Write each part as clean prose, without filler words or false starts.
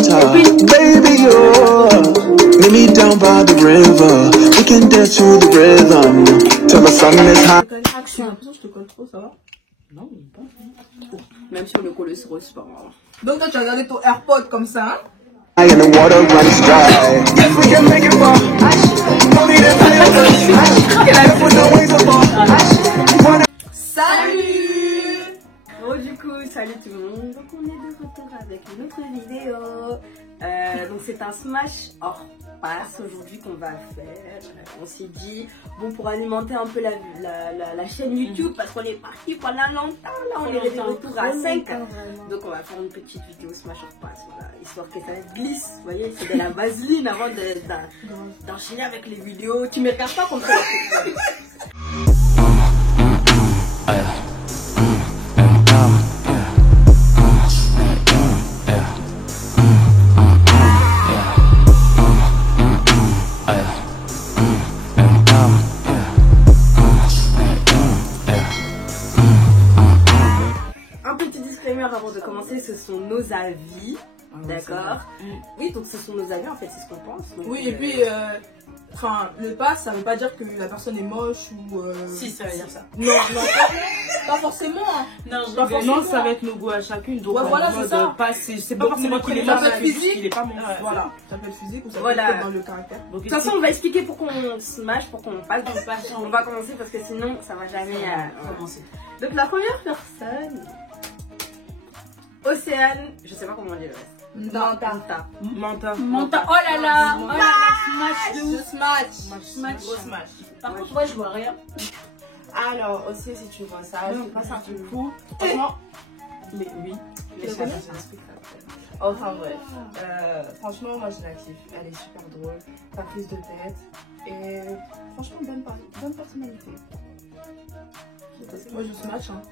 water. Baby, you meet me down by the river. We can dance to the rhythm till the sun is high. Action. Je te colle trop, ça va? Non, pas. Même si on le colle sur c'est pas grave. Donc toi tu as regardé ton AirPod comme ça, hein? And the water runs dry. Yes, we can make it fun. No need to tell you. Can I put the wings above? Salut! Bon du coup, salut tout le monde. Donc on est de retour avec une autre vidéo. Donc c'est un smash hors passe aujourd'hui qu'on va faire. On s'est dit, bon, pour alimenter un peu la chaîne YouTube, parce qu'on est parti pendant longtemps, là on est de retour à 5. Donc on va faire une petite vidéo smash hors passe, voilà, histoire que ça glisse. Vous voyez, c'est de la vaseline avant d'enchaîner avec les vidéos. Tu me regardes pas comme ça. Avant de commencer, ce sont nos avis, d'accord? Oui, donc ce sont nos avis, en fait, c'est ce qu'on pense. Donc, oui, et puis, enfin, le pass, ça veut pas dire que la personne est moche ou... Si, ça veut dire ça. Non, pas forcément. Hein. Non, ça va être nos goûts à chacune. Donc, ouais, voilà, c'est ça. C'est pas forcément qu'il est moche, il est pas moche. Voilà, ça peut être physique ou ça peut être dans le caractère. De toute façon, on va expliquer pour qu'on smash, pour qu'on passe dans le pass. On va commencer parce que sinon, ça va jamais commencer. Donc, la première personne... Océane, je sais pas comment on dit le reste. Manta. Oh là là, smash de ouf. Gros smash. Par contre, moi je vois rien. Alors, aussi, si tu vois ça, c'est pas ça un peu fou. Franchement, mais oui. Enfin bref, franchement, moi je la kiffe. Elle est super drôle, pas prise de tête. Et franchement, bonne personnalité. Moi je smash, hein.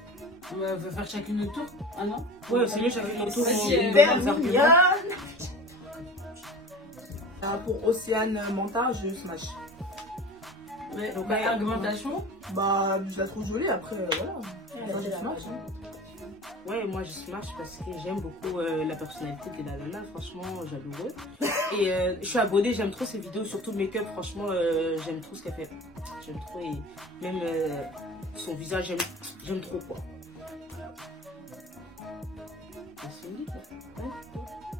On va faire chacune notre tour. Ah non? Ouais, c'est mieux chacune notre tour. Pour Océane Manta, je smash. Ouais, donc argumentation. Bah, je la trouve jolie, après, voilà. Moi, je smash. Ouais, moi je smash parce que j'aime beaucoup la personnalité de la nana, franchement j'adore. Et je suis abonnée, j'aime trop ses vidéos, surtout make-up, franchement j'aime trop ce qu'elle fait. J'aime trop et même son visage, j'aime trop quoi.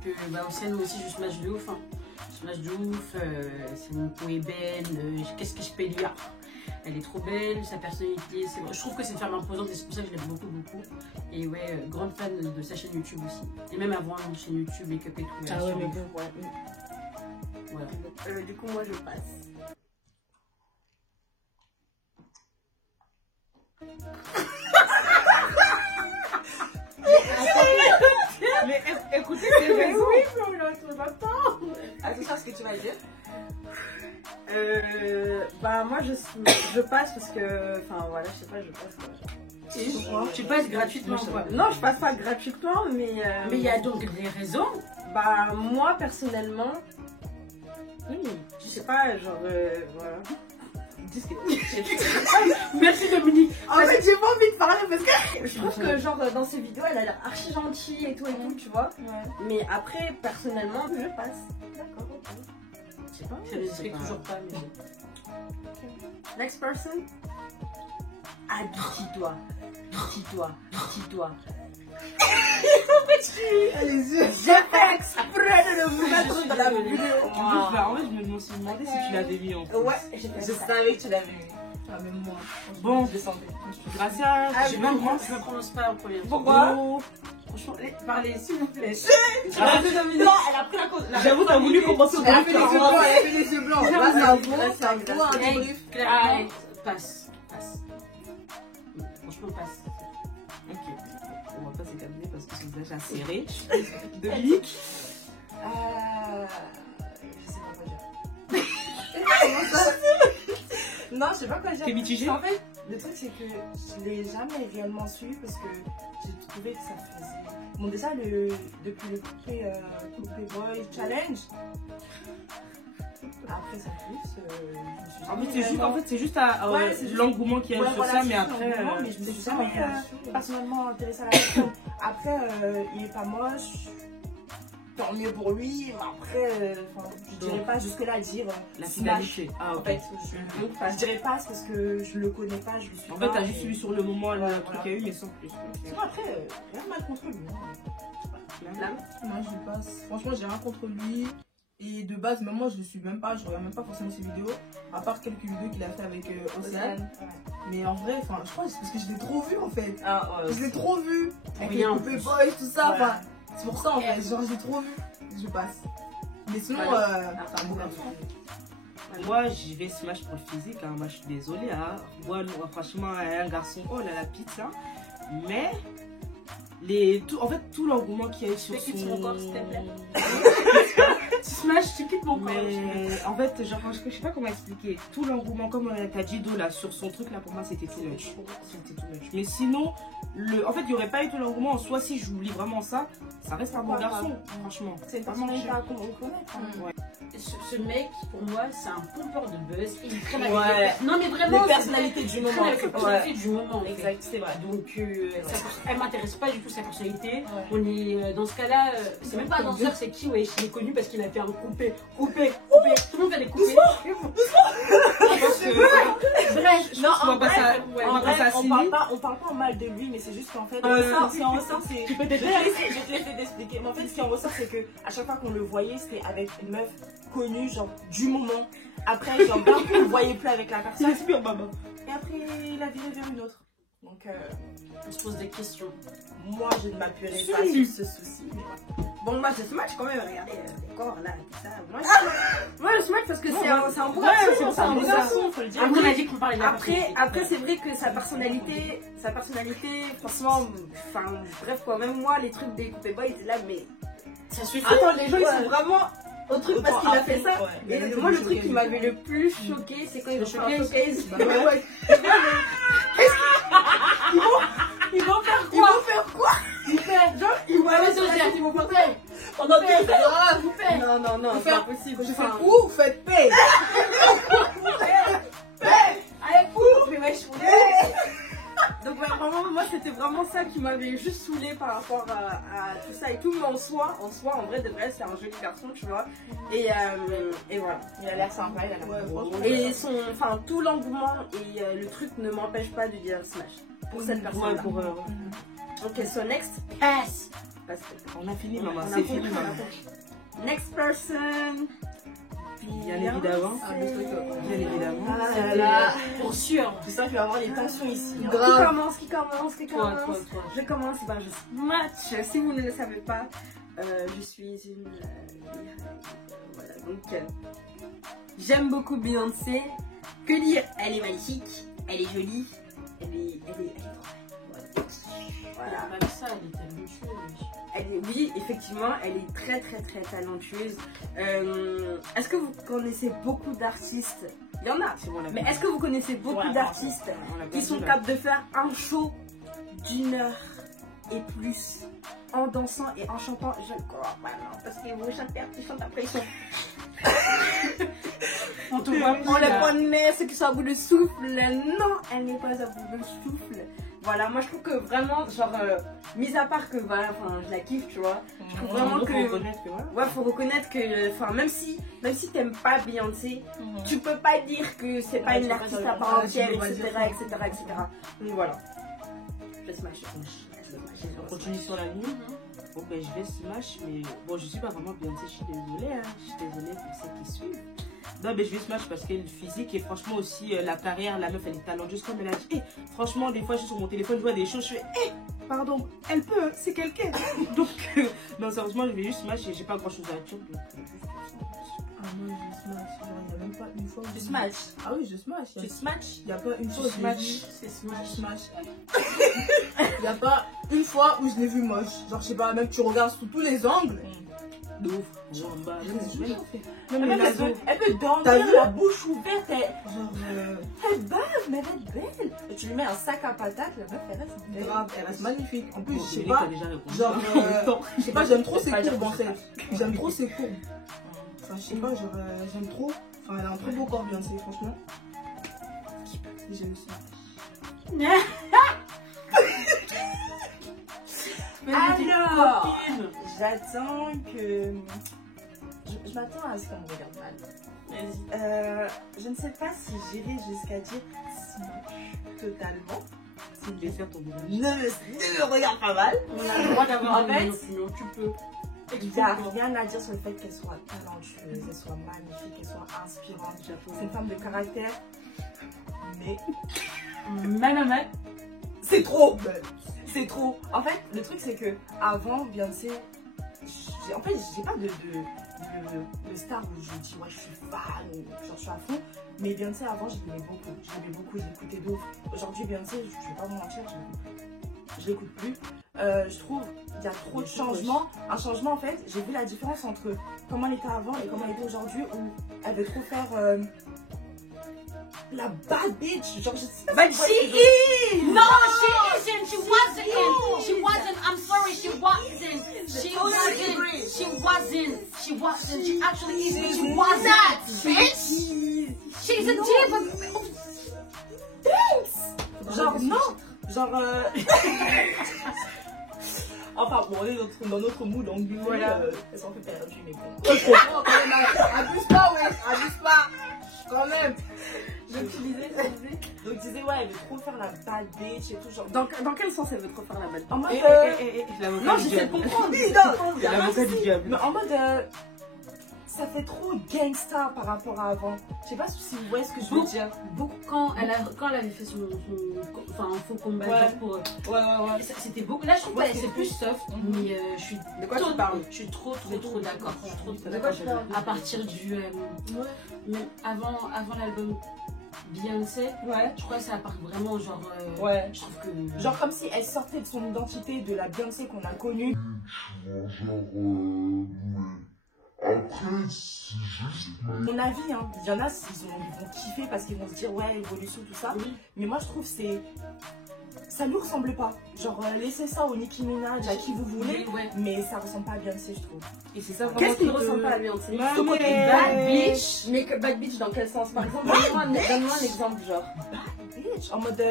Que bah Océane aussi je smash de ouf. Hein. Je smash de ouf, c'est mon peau ébène, qu'est-ce que je peux dire? Elle est trop belle, sa personnalité, je trouve que c'est une femme imposante et c'est pour ça que je l'aime beaucoup. Et ouais, grande fan de sa chaîne YouTube aussi. Et même avant une chaîne YouTube, make-up et tout. Ah ouais, make-up, ouais. Voilà. Du coup, moi je passe. Mais écoutez, c'est raison. Oui, mais on attend. Attention à ce que tu vas dire. Bah moi je passe parce que, enfin voilà, je sais pas, je passe quoi. Tu passes gratuitement quoi? Non, je passe pas gratuitement, mais il y a donc des raisons. Bah moi personnellement, je sais pas, genre voilà. Merci Dominique. En fait, j'ai pas envie de parler parce que je trouve que genre dans ces vidéos, elle a l'air archi gentille et tout, tu vois. Ouais. Mais après, personnellement, je passe. D'accord, ok. Je sais pas, ça ne fait toujours pas. Mais... Okay. Next person. Ah, dis-toi. Les yeux. J'ai fait exprès de le mettre dans la vidéo. En vrai, je me suis demandé si tu l'avais mis en fait. Ouais, je savais que tu l'avais mis. Ah, même moi. Bon, je descendais. Gracias. Je me prononce pas en premier. Pourquoi? Franchement, parlez s'il vous plaît. Non, elle a pris la cause. J'avoue, t'as voulu commencer au Elle a fait les yeux blancs. Ça vaut un débrief. Allez, passe. Franchement, passe. Ok. On va pas s'écarter parce que c'est déjà serré. Dominique. Je sais pas quoi dire. Non, je sais pas quoi dire. T'es mitigée? En fait, le truc c'est que je l'ai jamais réellement suivi parce que j'ai trouvé que ça faisait... Bon déjà, depuis le Coupé Boy Challenge, après ça plus, en fait, c'est juste l'engouement qui a sur ça, mais après... mais je me suis jamais personnellement intéressée à la personne. Après, il est pas moche. tant mieux pour lui. Mais après, je dirais pas jusque-là dire La smash. finalité. Ah, En ok. fait, je dirais pas parce que je le connais pas, je le suis En pas. fait, t'as juste et- vu sur le moment le Ouais, truc voilà. qu'il y a eu, mais sans plus. Sinon, après, rien de mal contre lui. Flamme. Moi, je lui passe. Franchement, j'ai rien contre lui. Et de base, même moi, je le suis même pas. Je regarde même pas forcément ses vidéos. À part quelques vidéos qu'il a fait avec Océane. Mais en vrai, enfin, je crois que c'est parce que je l'ai trop vu en fait. Ah, Je l'ai trop vu. Avec les Rien. coupés boys, tout ça. Ouais. Enfin, c'est pour ça en fait. Genre, j'ai trop vu. Je passe. Mais sinon, c'est un bon garçon. Moi, j'y vais smash pour le physique. Hein. Moi, je suis désolée. Hein. Moi, franchement, un garçon, oh là la pizza. Mais, en fait, tout l'engouement qu'il y a eu sur Tu quittes mon corps, s'il te plaît. Tu smash, tu quittes mon corps. Mais en fait, genre, je sais pas comment expliquer. Tout l'engouement, comme t'as dit, Do, là, sur son truc, là, pour moi, c'était tout much. C'était tout much. Mais sinon, en fait, il n'y aurait pas eu tout l'engouement en soi si j'oublie vraiment ça. Ça reste un bon Ouais, garçon, ouais. franchement. C'est une Vraiment personnalité cher. à connaître. hein. Ouais. Ce mec, pour moi, c'est un pompeur de buzz. Et il traîne avec Ouais. les... Non, mais vraiment. Les personnalités du Il moment. traîne avec les Ouais. personnalités du moment. en fait. Exact, c'est vrai. Donc, elle m'intéresse pas du tout sa personnalité. Ouais. On est dans ce cas-là, c'est même pas un danseur, c'est qui, ouais, il est connu parce qu'il a fait un coupé. Tout le monde fait des coupés. Bref, non, on va en pas ça- vrai, on va pas ça on Cindy. parle pas en mal de lui, mais c'est juste qu'en fait, ce qui en ressort, c'est. Tu peux Je t'aider. te laisse d'expliquer. Mais en fait, ce qui en ressort, c'est que à chaque fois qu'on le voyait, c'était avec une meuf connue, genre du moment. Après, genre d'un coup, on le voyait plus avec la personne. Inspire, maman. Et après, il a viré vers une autre. Donc, On se pose des questions. moi, je ne m'appuierai pas sur ce souci. Mais voilà. Bon, moi, je smash quand même. Regardez les corps là, tout ça. Moi, je smash parce que c'est un bon garçon. C'est un bon garçon. faut le dire. Après, on a dit qu'on parlait de la Après c'est vrai que sa personnalité, franchement, enfin, bref quoi, même moi, les trucs des coupés boys, ils étaient là, mais ça suffit. attends, les gens ils sont vraiment au truc parce qu'il a fait ça. Ouais. Et moi, le truc qui m'avait le plus choqué, c'est quand ils ont fait un showcase. Bah ouais. Ils vont faire quoi? Genre, ils vont aller sur la Vas-y, tête, ils vont faire quoi? Pendant que c'est grave. Non, c'est pas possible. J'ai fait Enfin, où? Vous faites paix. allez, coupe, mais wesh, donc ouais, vraiment, moi c'était vraiment ça qui m'avait juste saoulé par rapport à tout ça et tout, mais en soi, en vrai de vrai, c'est un joli garçon, tu vois. Et voilà. Il a l'air sympa, il a l'air Ouais, beau. franchement. Et enfin, tout l'engouement et le truc ne m'empêche pas de dire smash pour cette personne-là. Ouais, pour, Ok, so next, Passe. parce que on a fini, maman. on a C'est compris, fini, on a maman. compris. Next person. Bien évidemment. Ah, le truc, Bien évidemment. Ah là là. Pour sûr. C'est ça qu'il va y avoir des tensions ici. hein. Grave. Qui commence Toi. Je commence, je smash. Si vous ne le savez pas, je suis une... voilà, donc j'aime beaucoup Beyoncé. Que dire? Elle est magnifique, elle est jolie, elle est trop belle. Voilà. Même ça, elle est talentueuse. Oui, effectivement, elle est très talentueuse. Est-ce que vous connaissez beaucoup d'artistes? Il y en a. C'est bon, on l'a Mais vu. est-ce que vous connaissez beaucoup Ouais, d'artistes On l'a qui perdu, sont là. capables de faire un show d'1 heure et plus en dansant et en chantant? Je ne crois pas, non, parce qu'ils vont chanter, ils chantent après, ils sont... On te voit On les connaît, ceux qui sont à bout de souffle. Non, elle n'est pas à bout de souffle. Voilà, moi je trouve que vraiment, genre, mis à part que voilà, enfin, je la kiffe, tu vois. Je trouve vraiment Faut que... reconnaître que, voilà. Ouais, faut reconnaître que, enfin, même si t'aimes pas Beyoncé, tu peux pas dire que c'est pas Ouais, une tu peux artiste pas à dire- part ouais, entière, tu peux pas etc., dire ça. etc. Donc voilà. Je smash. On continue sur la ligne. Bon, ben, je vais smash, mais bon, je suis pas vraiment Beyoncé, je suis désolée, hein. Je suis désolée pour ceux qui suivent. Non, mais je vais smash parce qu'elle est physique et franchement aussi la carrière, la meuf, elle est talentueuse comme elle a dit. Eh, franchement, des fois, je suis sur mon téléphone, je vois des choses, je fais, pardon, elle peut, hein, c'est quelqu'un. Donc, non, sérieusement, je vais juste smash et j'ai pas grand chose à dire. Donc, juste Ah, moi, je smash. Genre, il n'y a même pas une fois où Tu j'ai- smash. Ah oui, je smash. Tu smash. Il n'y a pas une fois Tu où je l'ai smash. vu. C'est Je smash. smash. Il n'y a pas une fois où je l'ai vu moche. Genre, je sais pas, même tu regardes sous tous les angles. de ouf. Jamba, Je l'ai toujours fait. Elle mais peut- Nazo, elle peut T'as dormir vu la bouche ouverte. genre, Elle bave, mais elle est belle. Et tu lui mets un sac à patates, la meuf, elle reste belle. grave, elle reste magnifique. En plus, Bon, je sais Dominique pas, a déjà répondu. genre, En même temps. je sais pas, j'aime trop ses Pas dire courbes en ça. fait. J'aime trop ses courbes. Enfin, je sais pas, genre, j'aime trop. Enfin, elle a un très beau corps, Beyoncé, franchement. J'aime ça. Alors, j'attends que... Je m'attends à ce qu'on me regarde mal. Vas-y. Je ne sais pas si j'irai jusqu'à dire totalement. Si je vais faire ton visage. Ne me regarde pas mal. On a le droit d'avoir En une fait, opinion, tu peux. Il n'y a rien à dire sur le fait qu'elle soit talentueuse, qu'elle soit magnifique, qu'elle soit inspirante. C'est une femme de caractère. Mais Mais. c'est trop. C'est trop. En fait, le truc c'est que avant Beyoncé, en fait, j'ai pas de star où je dis ouais je suis fan, genre je suis à fond. Mais Beyoncé avant, je l'aimais beaucoup, j'écoutais d'autres. Aujourd'hui Beyoncé, je vais pas vous mentir, je l'écoute plus. Je trouve qu'il y a trop de changements. Un changement en fait, j'ai vu la différence entre comment elle était avant et comment elle était aujourd'hui où elle veut trop faire la bad bitch. Genre je sais pas. But she is! No, she isn't! She wasn't! She wasn't! I'm sorry, she wasn't! She wasn't! She actually is, but she wasn't! Bitch! She's a diva! Thanks! Genre non! Genre enfin bon, on est dans notre mood anglais, Voilà. elle s'en fait perdu mais bon. Oh, quand même, abuse pas, ouais, abuse pas. Quand même. Donc tu disais, donc tu disais ouais, elle veut trop faire la bad bitch et tout genre. Dans quel sens elle veut trop faire la balle? En mode L'avocat Non, du j'essaie de diable. comprendre. L'avocat du diable. mais en mode ça fait trop gangsta par rapport à avant. Je sais pas si vous voyez ce que je veux dire. Beaucoup, quand elle avait fait son un faux combat Ouais. genre pour. Ouais. C'était beaucoup. Là, je trouve Ouais, que c'est plus soft, mais je suis. De quoi tu parles? Je suis trop d'accord. Je suis trop De quoi d'accord. tu parles? À partir du. Même avant l'album Beyoncé, Ouais. je crois que ça part vraiment genre. Ouais. Je trouve que. Genre comme si elle sortait de son identité de la Beyoncé qu'on a connue. Après, c'est juste. Mon avis, hein, il y en a, ils vont kiffer parce qu'ils vont se dire ouais, évolution, tout ça. Oui. Mais moi je trouve c'est. Ça lui ressemble pas. Genre laissez ça au Nicki Minaj, à qui vous voulez. Ouais. Mais ça ressemble pas à Beyoncé, je trouve. Et c'est ça vraiment. Qu'est-ce qui ne te- ressemble pas à Beyoncé? Bah, Ce côté mais- Bad bitch. Mais que bad bitch dans quel sens? Par exemple, donne-moi un exemple genre. Bitch, en mode.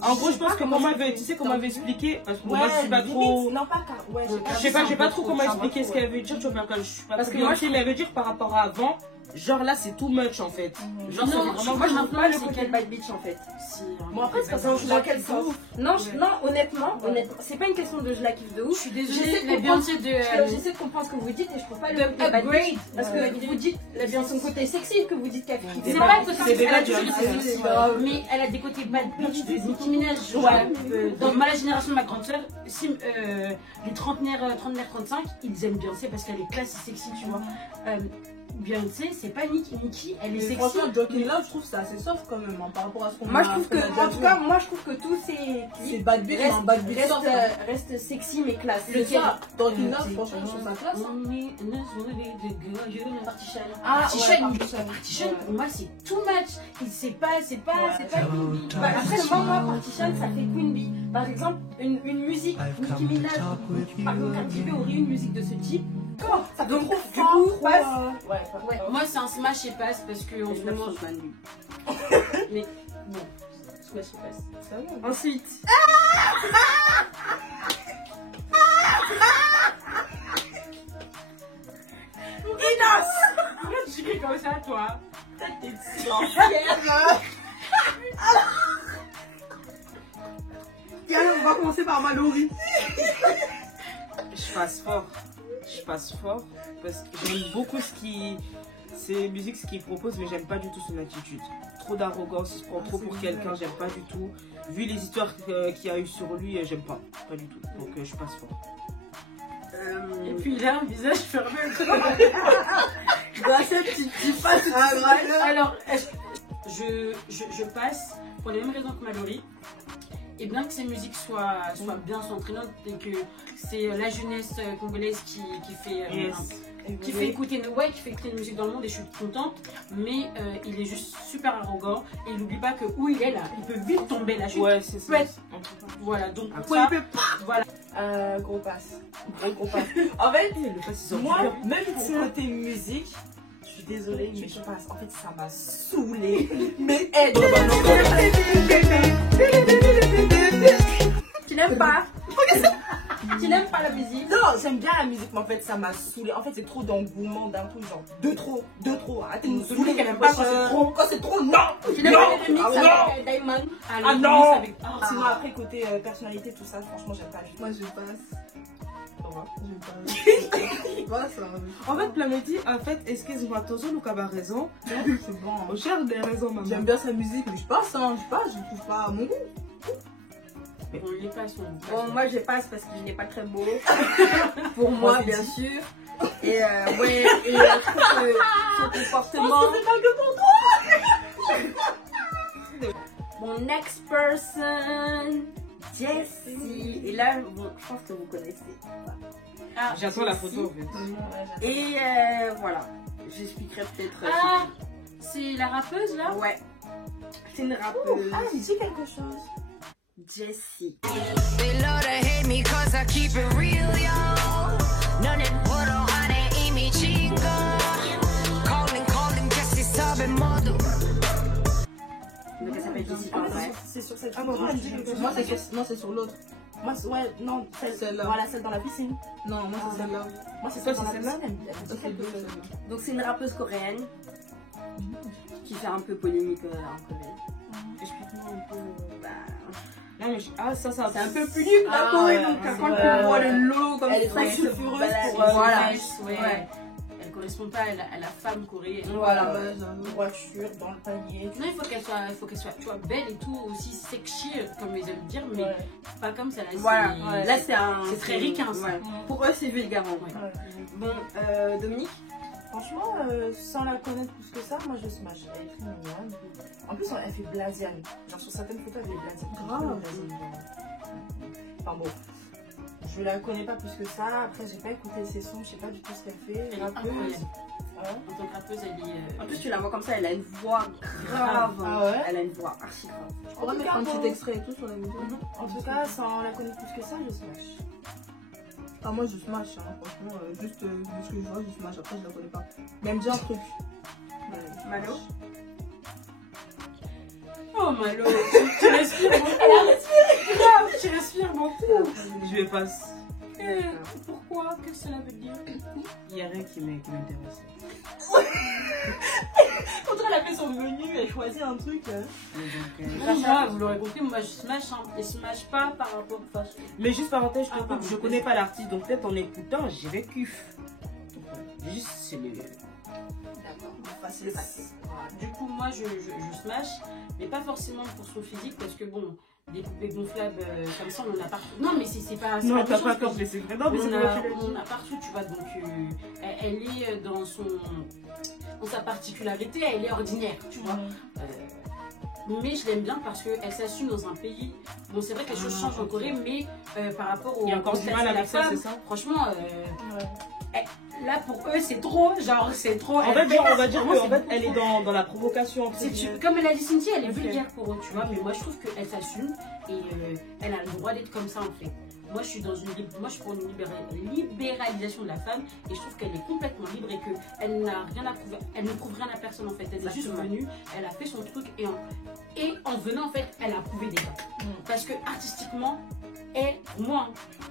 En gros, je pense que comment comment je elle veut, fais. tu sais comment elle veut expliquer, parce que Ouais, moi je suis pas limite, trop. Non, pas car. Ouais, J'ai pas trop comment c'est un peu expliquer ce trop, qu'elle veut dire, tu vois, je suis pas Parce trop que moi, Beyoncé, mais elle veut dire par rapport à avant, genre là c'est too much en fait. Genre ça Non, fait je vraiment. crois Moi je que trouve pas le c'est côté qu'elle- bad bitch en fait. Si, Bon, après, c'est parce Dans que je la quel kiffe sens? de ouf. Non, non, honnêtement, c'est pas une question de je la kiffe de Je ouf. suis J'essaie désolée, de la comprendre- Beyoncé de. J'essaie de comprendre ce que vous dites et je trouve pas le De côté bad upgrade. bitch. Parce que vous dites la Beyoncé côté sexy que vous dites qu'elle fait. C'est pas que C'est elle a bad toujours bitch, été c'est sexy, ça. mais elle a des côtés bad bitch de Nicki Minaj. Ouais. Dans ma génération, ma grande sœur, les trentenaires 35, ils aiment Beyoncé parce qu'elle est classe et sexy, tu vois. Beyoncé, c'est pas Nicki. Nicki, elle est Mais sexy. franchement, Joking Love, je trouve que c'est assez soft quand même, hein, par rapport à ce qu'on Moi a je trouve que, qu'on a déjà en tout vu. cas, moi je trouve que tous ces C'est clips bad bitch, mais en bad bitch soft. hein. restent sexy mais classe. C'est ça, Joking Love, franchement, je trouve ça classe. hein. Partition. Ah, Partition, ouais, Partition, pour moi, c'est too much. C'est pas Queen Bee. Bah, après, moi, Partition, ça fait Queen Bee. Par exemple, une musique, Nicki Minaj, par exemple, Cardi B aurait une musique de ce type. Ça Donc, fait du trop coup, fort, passe. Ouais. Moi, c'est un smash et passe parce que en ce moment. Mais bon, smash et passe. Ensuite, Tu fais comme ça, toi. on va commencer par Mallory. Je passe fort. Parce que j'aime beaucoup ces musiques, ce qu'il propose, mais j'aime pas du tout son attitude. Trop d'arrogance, il se prend trop pour quelqu'un, j'aime pas du tout. Vu les histoires qu'il y a eu sur lui, j'aime pas du tout. Donc je passe fort. Et puis il a un visage fermé. Tu passes Alors, je passe pour les mêmes raisons que Mallory. Et bien que ces musiques soient bien entraînantes et que c'est la jeunesse congolaise qui fait qui fait écouter une musique dans le monde et je suis contente, mais il est juste super arrogant et il n'oublie pas que où il est là, il peut vite tomber la chute. Ouais, c'est ça. Ouais. Voilà, donc Après, ça, voilà. Gros passe. Gros passe. En fait, le pass, ils sont moi, bien. même pour côté musique, je suis désolée, mais je passe. En fait, ça m'a saoulée. Mais elle. Tu n'aimes pas. Tu n'aimes pas la musique? Non, j'aime bien la musique, mais en fait, ça m'a saoulé. En fait, c'est trop d'engouement d'un coup, genre, de trop. Arrêtez de nous saouler qu'elle aime pas quand c'est trop, non! Tu n'aimes pas les remixes avec Diamond? Ah non! Sinon, après, côté personnalité, tout ça, franchement, j'aime pas du tout. Moi, je passe. Je passe. En fait, Planeti, en fait, excuse-moi, Tozo Luka a raison. C'est bon. On cherche des raisons, maman. J'aime bien sa musique, mais je passe, hein. Je trouve pas mon goût. On les passe, Bon, moi je passe parce qu'il n'est pas très beau. Pour moi, bien sûr. Et ouais, et je trouve que son comportement. C'est pas que pour toi! Mon next person, Jessie. Et là, bon, je pense que vous connaissez. Ah, j'attends la photo, en fait. Et voilà, j'expliquerai peut-être. Ah, c'est la rappeuse là? Ouais, c'est une rappeuse. Ah, il dit quelque chose. Jessie. They love to hate me cause I keep it real, yo. None of what I imi chinga. Calling, Jessie sabe modo. Donc elle s'appelle Jessie. C'est sur cette Ah, photo, moi, elle dit quelque chose. non, c'est sur l'autre. Moi, ouais, non, Celle-là. Voilà, celle dans la piscine. Non, moi, c'est celle-là. Moi, c'est Toi, celle dans c'est la celle-là? piscine. Elle dit quelque chose. Donc c'est une rappeuse coréenne qui fait un peu polémique en Corée. Explique-moi un peu. Bah, Non, mais ah, ça. c'est un peu punible la Corée, donc quand tu vois le lot comme Elle est ça, très elle se sulfureuse balade. pour, Voilà. Ouais. Elle correspond pas à la femme coréenne. Voilà. Voiture, dans le panier. Non, il faut qu'elle soit, tu vois, belle et tout, aussi sexy, comme ils aiment dire, mais Ouais. pas comme ça. Là, Voilà. c'est- Là c'est un. c'est très ricain, ça. Ouais. Pour eux c'est vulgaire en vrai. Ouais. Bon, Dominique. Franchement, sans la connaître plus que ça, moi je smash. Elle est très mignonne. En plus, elle fait blasiane. Genre sur certaines photos, elle est blasiane. Grave. Enfin bon, je la connais pas plus que ça. Après, j'ai pas écouté ses sons, je sais pas du tout ce qu'elle fait. Elle est Rappeuse. incroyable. Ah ouais. En tant que rappeuse, elle est. En plus tu la vois comme ça, elle a une voix grave. Ah ouais. Elle a une voix archi grave. Je pourrais mettre un petit extrait et tout sur la musique. En tout cas, sans la connaître plus que ça, je smash. Ah, moi, je smash, hein, franchement. Juste de ce que je vois, je smash. Après, je la connais pas. Mais elle me dit un truc. Malo. Oh, Malo, tu respires beaucoup. Grave, tu respires beaucoup. Je vais passer. Pourquoi? Qu'est-ce que cela veut dire? Il n'y a rien qui m'intéresse. Quand elle a fait son menu, elle choisit un truc. Moi, vous l'aurez compris, moi je smash, hein. Et smash pas par rapport à ça. Mais juste parenthèse, je te Ah, coupe, pardon. je connais pas l'artiste, donc peut-être en écoutant, j'irai kiff. Juste, c'est le. Du coup, moi je smash, mais pas forcément pour son physique, parce que bon, des poupées gonflables comme ça, on en a partout. Non, mais c'est pas. c'est Non, pas t'as méchant, pas ce que tort, je mais dis. c'est vrai. Non, mais c'est On vrai. a partout, tu vois, donc elle est dans sa particularité, elle est ordinaire, tu vois. Mais je l'aime bien parce qu'elle s'assume dans un pays. Bon, c'est vrai que les choses changent en Corée, mais par rapport au. Il y a encore du mal avec ça, c'est ça? Franchement, là pour eux, c'est trop. Genre, c'est trop. En fait, genre, on va dire Vraiment, qu'en fait, elle est dans la provocation. entre c'est guillemets. comme elle a dit Cynthia, elle est Ok. vulgaire pour eux, tu vois. Mais moi, je trouve qu'elle s'assume et elle a le droit d'être comme ça, en fait. Moi, je suis pour une libéralisation de la femme et je trouve qu'elle est complètement libre et qu'elle n'a rien à prouver. Elle ne prouve rien à personne, en fait. Elle est juste venue, elle a fait son truc et en venant, en fait, elle a prouvé des gars. Parce que artistiquement, moi,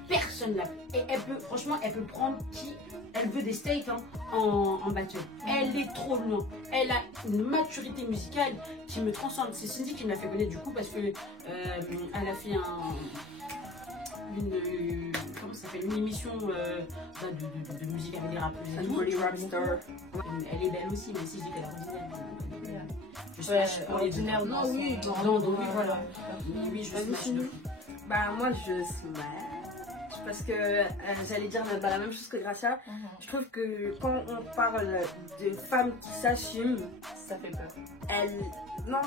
personne l'a. Et elle peut, franchement, elle peut prendre qui elle veut des steaks en battle. Elle est trop loin. Elle a une maturité musicale qui me transcende. C'est Cindy qui me l'a fait connaître du coup parce que elle a fait comment ça s'appelle, une émission de musique avec des rappeurs et tout. Elle est belle aussi, mais si je dis qu'elle est ordinaire. Je smash pour les ordinaire, Non, oui. Non, donc oui, voilà. Oui, je smash de fou. Bah moi je smash parce que j'allais dire la même chose que Gracia. Je trouve que quand on parle de femmes qui s'assument, Ça fait peur.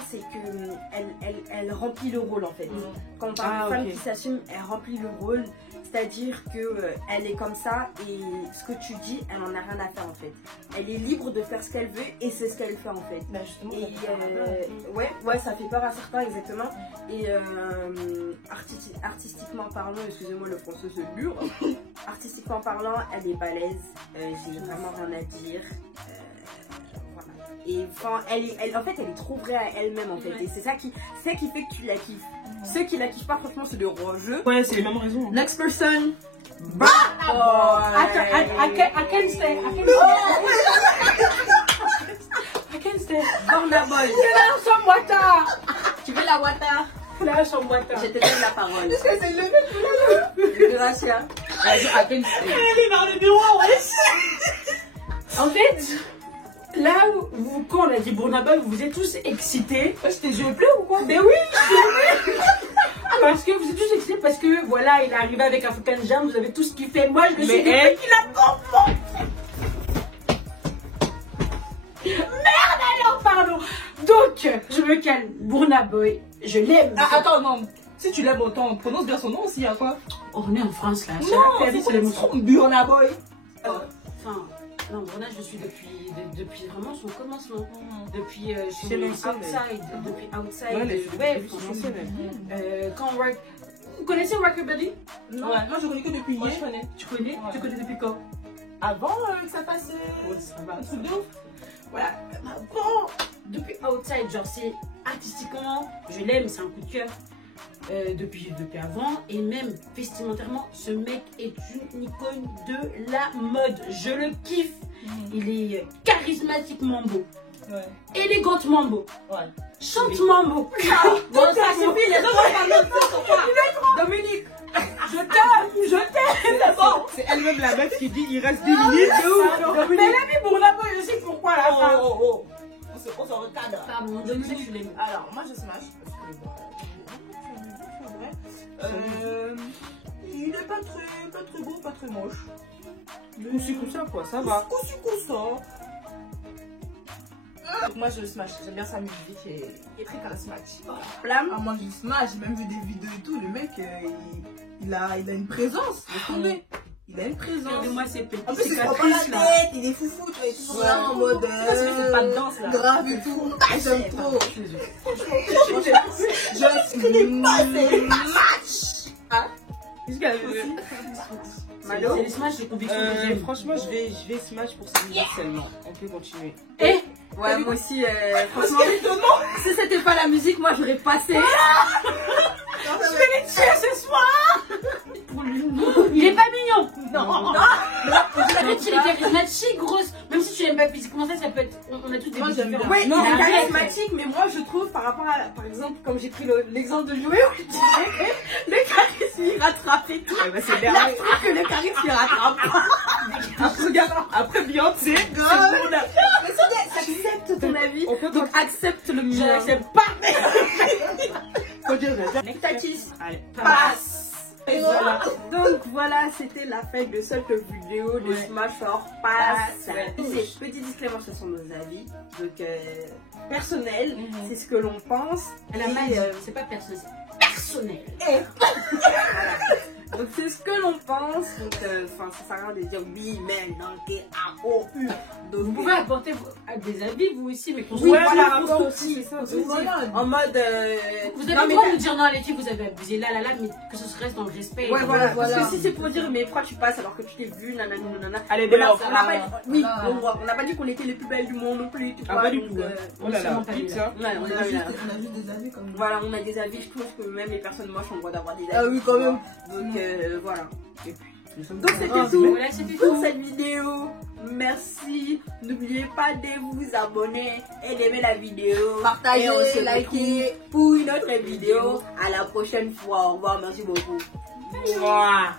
c'est que elle remplit le rôle en fait. Quand on parle de femme qui s'assume, elle remplit le rôle. C'est-à-dire que elle est comme ça et ce que tu dis, elle en a rien à faire en fait. Elle est libre de faire ce qu'elle veut et c'est ce qu'elle fait en fait. Bah justement, Et ouais, ça fait peur à certains exactement. Et artistiquement parlant, excusez-moi le français c'est dur. Artistiquement parlant, elle est balèze. J'ai vraiment rien à dire. Voilà. Et enfin, en fait, elle est trop vraie à elle-même en fait. Et c'est ça qui fait que tu la kiffes. Ceux qui la kiffent pas, franchement, c'est de rejeu. Ouais, c'est les mêmes raisons. Next person. Bah, I can't stay. I can't stay. Burna Boy. Some water. Tu veux la water? Là, some water. Je te donne la parole. Parce que c'est le même. Gracia. I can stay. Elle est dans le bureau, en fait, là, quand on a dit Burna Boy, vous êtes tous excités. Je t'ai joué plus ou quoi? Mais oui, parce que vous êtes tous excités parce que voilà, il est arrivé avec African Jam, vous avez tous kiffé. Moi, je me suis dit qu'il a compris. Merde alors, pardon. Donc, je me calme. Burna Boy, je l'aime. Ah, attends, non. Si tu l'aimes autant, prononce bien son nom aussi, à quoi? Oh, on est en France là. Non, c'est le son Burna Boy. Enfin, non, Burna, je le suis depuis vraiment son commencement. Depuis C'est son l'ancienne, Outside. Depuis Outside. Ouais, Ouais, franchement. quand vous connaissez Rockabilly? Non, moi je connais que depuis Moi, hier. je connais. Tu connais? Ouais. Tu connais depuis quand? Avant que ça passe. Ça va. Un truc de ouf. Voilà. Bon, depuis Outside, genre c'est artistiquement, je l'aime, c'est un coup de cœur. Depuis avant, et même vestimentairement, ce mec est une icône de la mode. Je le kiffe. Il est charismatiquement beau, Ouais. élégantement beau, Ouais. chantement beau. Bon, ça suffit, les autres. Dominique, je t'aime, c'est bon. C'est elle-même la meuf qui dit il reste 10 minutes. Mais elle a mis pour la mode, je sais pourquoi à la fin. Oh. On s'en recadre. Pardon, Dominique, je l'aime. Alors, moi je smash parce que bon, c'est vrai. Il est pas très beau, pas très moche. C'est comme ça quoi, ça va. Cousu ça. Donc moi je smash, j'aime bien sa musique et est très charismatique. Flamme. Ah, moi je smash, j'ai même vu des vidéos et tout. Le mec, il a une présence. Laisse tomber. Il a une présence. Regardez-moi ces petites En plus, il se prend pas la cicatrices là. tête, il est foufou, tu vois, ils sont là en mode. C'est pas de danse là. Grave et tout. J'aime trop. Je C'est les smash, j'ai conviction que j'aime. Franchement, je vais smash pour sa musique seulement. On peut continuer. Eh, Ouais, moi aussi, franchement, si c'était pas la musique, moi j'aurais passé. je vais les tuer ce soir. Il est pas mignon. Non. En fait, il est charismatique, grosse. Même si tu l'aimes pas physiquement, ça peut être. On a tous des Moi, goûts j'aime différents. bien. Oui, Non, il est arrête. charismatique, mais moi je trouve par rapport à, par exemple, comme j'ai pris l'exemple de jouer, où je disais que le charisme il rattrape et tout. Bah, c'est Là, bien. je trouve que le charisme il rattrape pas. Après Beyoncé, Accepte ton avis, on peut donc accepte le mien. J'accepte pas. faut dire Tatis. Allez, Passe. Et voilà. Donc voilà, c'était la fin de cette vidéo de Smash or Pass. Petit disclaimer, ce sont nos avis, donc personnel, c'est ce que l'on pense. Elle a Et, mal dit. C'est pas personnel, c'est personnel. donc c'est ce que l'on pense, donc enfin ça sert à rien de dire oui, mais non, K-A-O-U. Donc Vous pouvez apporter des avis vous aussi, mais qu'on oui, soit voilà, plus aussi, constructif. en mode Vous avez le droit de nous dire non, les filles, vous avez abusé là, mais que ce reste dans le respect. ouais, voilà, Voilà. parce que si c'est pour dire mais pourquoi tu passes alors que tu t'es vu, nanana, nanana. Allez, Voilà, dehors. on n'a pas dit, oui, Voilà. on n'a pas dit qu'on était les plus belles du monde non plus, tu Ah, vois, pas du donc, tout. Oh là là, vite ça. ouais, On a juste des avis comme ça. voilà, on a des avis, je trouve que même les personnes moches ont le droit d'avoir des avis. Ah oui, quand même. Donc voilà. Donc c'était tout. Voilà, c'était Pour tout. cette vidéo, merci. N'oubliez pas de vous abonner et d'aimer la vidéo. Partagez, Et on se likez. retrouve pour une autre vidéo. À la prochaine fois. Au revoir. Merci beaucoup. Mouah.